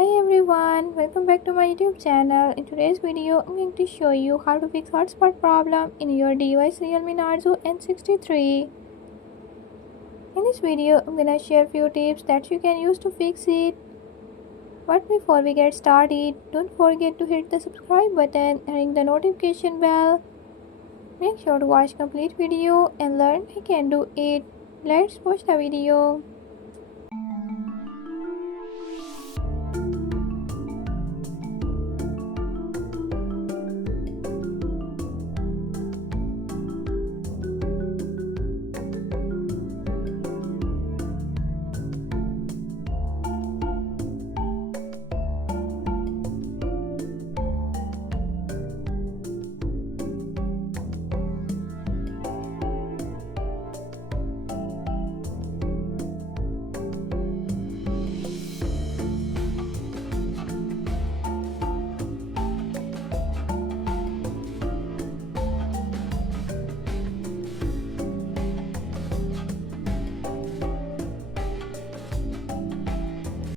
Hi everyone, welcome back to my YouTube channel. In today's video, I'm going to show you how to fix hotspot problem in your device Realme Narzo N63. In this video, I'm gonna share few tips that you can use to fix it. But before we get started, don't forget to hit the subscribe button and ring the notification bell. Make sure to watch complete video and learn I can do it. Let's watch the video.